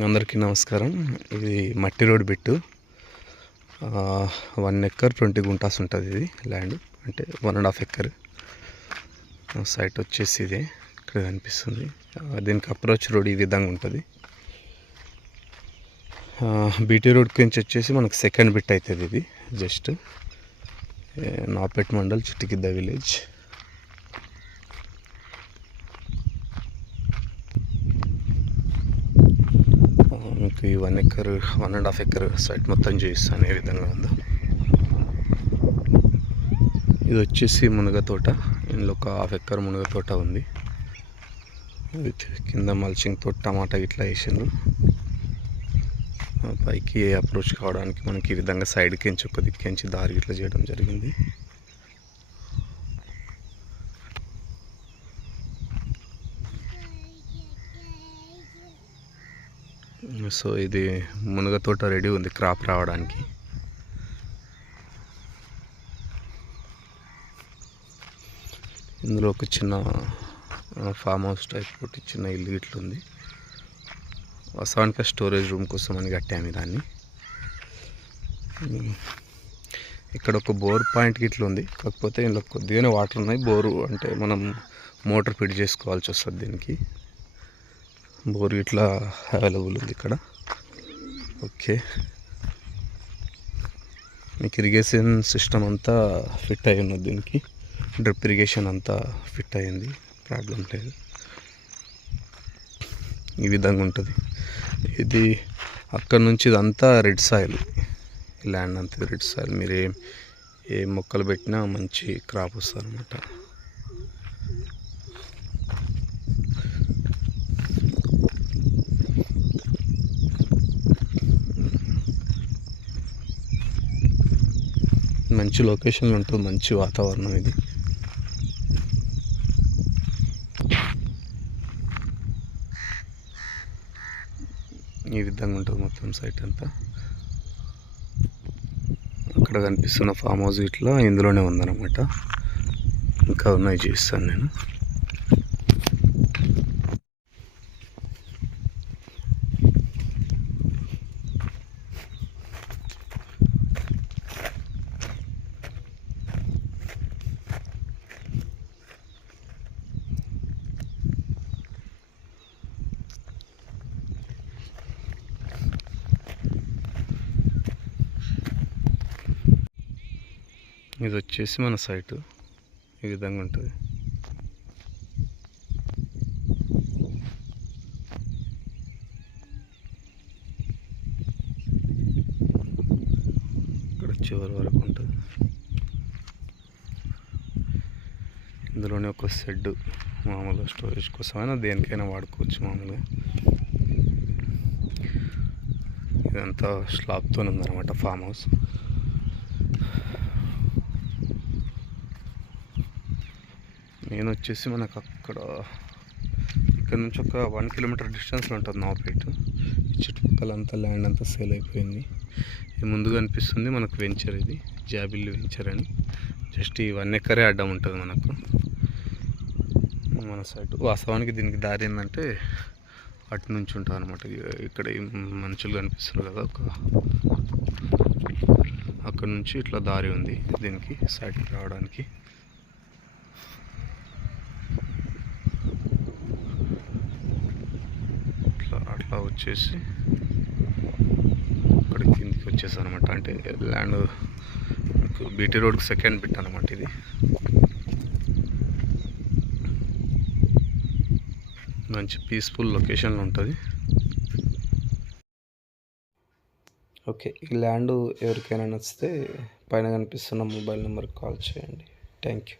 అందరికీ నమస్కారం. ఇది మట్టి road bit. One acre twenty guntas ఉంటుంది ఇది ల్యాండ్. అంటే one and half acre. Site వచ్చేసి ఇది ఇక్కడ కనిపిస్తుంది. దీనికి అప్రోచ్ రోడ్ ఈ విధంగా ఉంటుంది. బీటీ రోడ్ నుంచి వచ్చేసి మనకు సెకండ్ బిట్ అవుతుంది ఇది జస్ట్. నాపేట్ మండల్ చిట్టికిద్ద విలేజ్. మనకి ఈ one acre one and half acre site మొత్తం చేయిస్తాను. ఏ విధంగా ఉందో. ఇది వచ్చేసి మునగ తోట. ఇందులో ఒక హాఫ్ ఎక్కర్ మునగ తోట ఉంది. విత్ కింద మల్చింగ్ తోట టమాటా ఇట్లా వేసిండ్రు. ఆ, పైకి అప్రోచ్ కావడానికి మనకి ఈ విధంగా సైడ్కి ఎంచి ఒక దిక్కించి దారి ఇట్లా చేయడం జరిగింది. సో ఇది మునగ తోట రెడీ ఉంది క్రాప్ రావడానికి. ఇందులో ఒక చిన్న ఫామ్ హౌస్ టైప్ ఒకటి చిన్న ఇల్లు ఇట్లుంది ఉంది. వాస్తవానికి స్టోరేజ్ రూమ్ కోసం అని కట్టాము దాన్ని. ఇక్కడ ఒక బోర్ పాయింట్ ఇట్లా ఉంది. కాకపోతే ఇందులో కొద్దిగానే వాటర్ ఉన్నాయి. బోరు అంటే మనం మోటార్ ఫిట్ చేసుకోవాల్సి వస్తుంది దీనికి. బోర్ ఇట్లా అవైలబుల్ ఉంది ఇక్కడ. ఓకే. మీకు ఇరిగేషన్ సిస్టమ్ అంతా ఫిట్ అయి ఉన్నది దీనికి. డ్రిప్ ఇరిగేషన్ అంతా ఫిట్ అయింది. ప్రాబ్లం లేదు. ఈ విధంగా ఉంటుంది. ఇది అక్కడ నుంచి ఇదంతా రెడ్ సాయిల్. ల్యాండ్ అంతా రెడ్ సాయిల్. మీరు ఏ మొక్కలు పెట్టినా మంచి క్రాప్ వస్తుంది అనమాట మంచి లొకేషన్లో ఉంటుంది మంచి వాతావరణం ఇది. ఈ విధంగా ఉంటుంది మొత్తం సైట్ అంతా. అక్కడ కనిపిస్తున్న ఫామ్ హౌస్ ఇట్లా ఇందులోనే ఉందన్నమాట. ఇంకా ఉన్నాయి చేస్తాను నేను. ఇది వచ్చేసి మన సైటు. ఈ విధంగా ఉంటుంది. ఇక్కడ చివరి వరకు ఉంటుంది. ఇందులోనే ఒక షెడ్ మామూలుగా స్టోరేజ్ కోసమైనా దేనికైనా వాడుకోవచ్చు మామూలుగా. ఇదంతా స్లాబ్తో ఉందన్నమాట ఫామ్ హౌస్. నేను వచ్చేసి మనకు అక్కడ ఇక్కడ నుంచి ఒక వన్ కిలోమీటర్ డిస్టెన్స్లో ఉంటుంది నాపేట ఈ చుట్టుపక్కల అంతా ల్యాండ్ అంతా సేల్ అయిపోయింది. ముందుగా అనిపిస్తుంది మనకు వెంచర్ ఇది జాబిల్ వెంచర్ అని. జస్ట్ ఈ వన్ ఎక్కరే అడ్డం ఉంటుంది మనకు. మన సైడ్ వాస్తవానికి దీనికి దారి ఏంటంటే అటు నుంచి ఉంటుంది అనమాట ఇక్కడ ఈ మనుషులు కనిపిస్తున్నారు కదా ఒక అక్కడ నుంచి ఇట్లా దారి ఉంది దీనికి సైడ్కి రావడానికి. అట్లా వచ్చేసి అక్కడ కిందికి వచ్చేసాను అనమాట అంటే ల్యాండ్ బీటీ రోడ్కి సెకండ్ బిట్ అనమాట ఇది. మంచి పీస్ఫుల్ లొకేషన్లో ఉంటుంది. ఓకే ఈ ల్యాండ్ ఎవరికైనా నచ్చితే పైన కనిపిస్తున్న మొబైల్ నెంబర్కి కాల్ చేయండి. Thank you